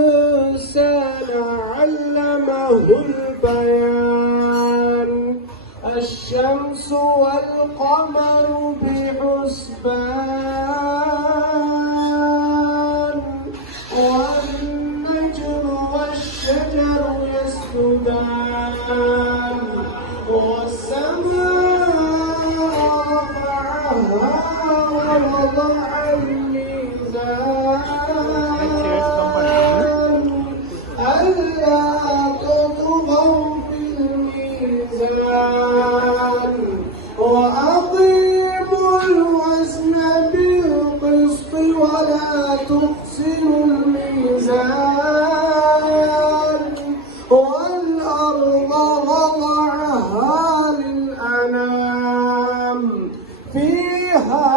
الإنسان علمه البيان الشمس والقمر بحسبان والنجم والشجر يسجدان والسماء رفعها ووضع الميزان ألا تطغوا في الميزان وأقيموا الوزن بالقسط ولا تخسروا الميزان والأرض وضعها للأنام فيها